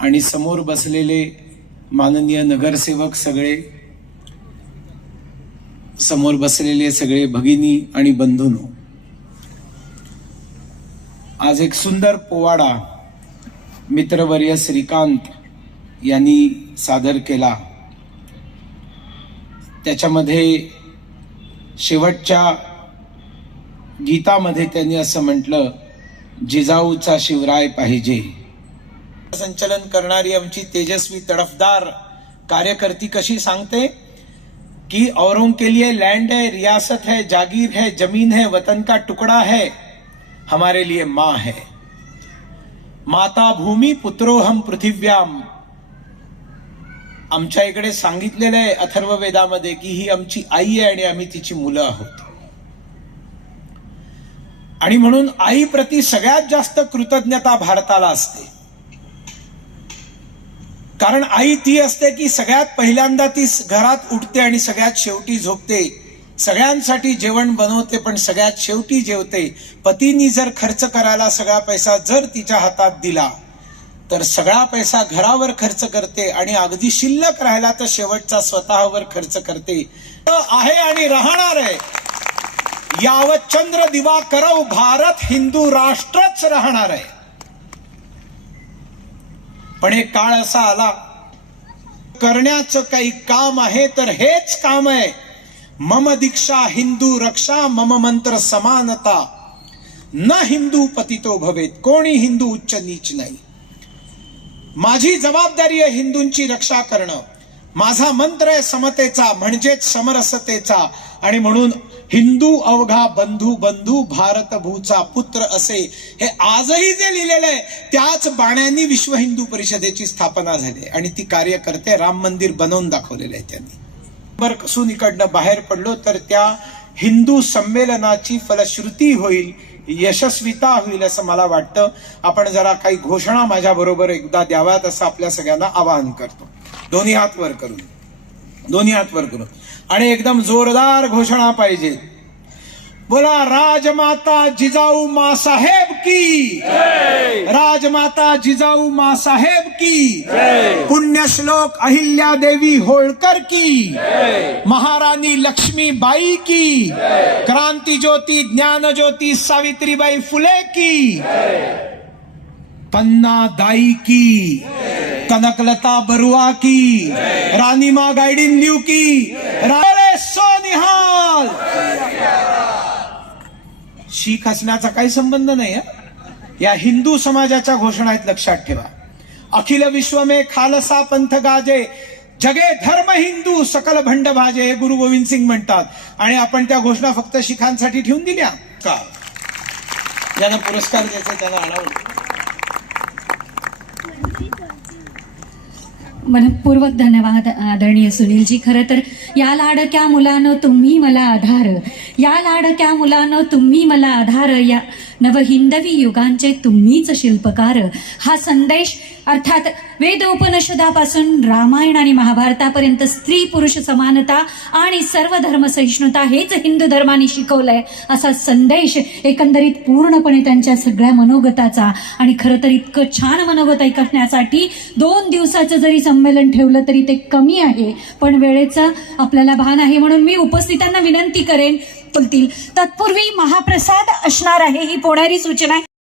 आणि समोर बसलेले माननीय नगरसेवक सगळे, समोर बसलेले सगळे भगिनी आणि बंधूंनो, आज एक सुंदर पोवाडा मित्रवर्य श्रीकांत यांनी सादर केला। त्याच्यामध्ये शेवटच्या गीतामध्ये त्यांनी असं म्हटलं, जिजाऊचा शिवराय पाहिजे। संचलन करणारी आमची तेजस्वी तड़फदार कार्यकर्ती कशी सांगते कि औरों के लिए लैंड है, रियासत है, जागीर है, जमीन है, वतन का टुकड़ा है, हमारे लिए माँ है। माता भूमि पुत्रो हम पृथिव्याम। आमच्या इकडे सांगितलेलं आहे अथर्ववेदामध्ये की ही आमची आई आहे आणि आम्ही तिची मुलं आहोत। आणि म्हणून आई प्रति सगळ्यात जास्त कृतज्ञता भारताला असते, कारण आई ती असते की सगळ्यात पहिल्यांदा ती घरात उठते आणि सगळ्यात शेवटी झोपते, सगळ्यांसाठी जेवण बनवते पण सगळ्यात शेवटी जेवते। पतीनी जर खर्च करायला सगळा पैसा जर तिच्या हातात दिला तर सगळा पैसा घरावर खर्च करते आणि अगदी शिल्लक राहिला तर शेवटचा स्वतःवर खर्च करते। आहे आणि राहणार आहे। यावत चंद्र दिवा करव भारत हिंदू राष्ट्रच राहणार आहे। पण एक काळ असा आला, करण्याचं काही काम आहे तर हेच काम आहे, मम दीक्षा हिंदू रक्षा, मम मंत्र समानता, न हिंदू पतितो भवेत। कोणी हिंदू उच्च नीच नाही। माझी जबाबदारी आहे हिंदूंची रक्षा करणं, माझा मंत्र आहे समतेचा म्हणजेच समरसतेचा। आणि म्हणून हिंदू अवघा बंधू बंधू भारत भूचा पुत्र असे, हे आजही जे लिहिलेलं आहे त्याच बाण्यांनी विश्व हिंदू परिषदेची स्थापना झाली आणि ती कार्य करते। राम मंदिर बनवून दाखवलेलं आहे त्यांनी। बर कसून इकडनं बाहेर पडलो तर त्या हिंदू संमेलनाची फलश्रुती होईल, यशस्वीता होईल असं मला वाटतं। आपण जरा काही घोषणा माझ्या बरोबर एकदा द्याव्यात असं आपल्या सगळ्यांना आवाहन करतो। दोन्ही हात वर करून, दोन्ही हात वर करून आणि एकदम जोरदार घोषणा पाहिजे। बोला, राजमाता जिजाऊ माँ साहेब की, राजमाता जिजाऊ माँ साहेब की, पुण्यश्लोक अहिल्या देवी होळकर की, महारानी लक्ष्मीबाई की, क्रांति ज्योति ज्ञान ज्योति सावित्रीबाई फुले की, पन्ना दाई की, कनकलता बरुआ की, रानी माँ गाइडिन लियू की, सोनिहाल। शीख असण्याचा काही संबंध नाही है, या हिंदू समाजाच्या घोषणा आहेत, लक्षात ठेवा। अखिल विश्व में खालसा पंथ गाजे, जगे धर्म हिंदू सकल भंड भाजे, हे गुरु गोविंद सिंग म्हणतात। आणि आपण त्या घोषणा फक्त शिखांसाठी ठेवून दिल्या का? ज्यांना पुरस्कार द्यायचे त्यांना आणावं। मनपूर्वक धन्यवाद आदरणीय सुनीलजी। खरं तर या लाडक्या मुलानं तुम्ही मला आधार, या लाडक्या मुलानं तुम्ही मला आधार, या नवहिंदवी युगांचे तुम्हीच शिल्पकार, हा संदेश अर्थात वेद उपनिषदापासून रामायण आणि महाभारतापर्यंत स्त्री पुरुष समानता आणि सर्व धर्म सहिष्णुता हेच हिंदू धर्माने शिकवलंय असा संदेश एकंदरीत पूर्णपणे त्यांच्या सगळ्या मनोगताचा। आणि खरं तर इतकं छान मनोगत ऐकण्यासाठी 2 दिवसाचं जरी संमेलन ठेवलं तरी ते कमी आहे, पण वेळेचं आपल्याला भान आहे। म्हणून मी उपस्थितांना विनंती करेन, तत्पूर्वी महाप्रसाद असणार आहे, ही पुढारी सूचना आहे।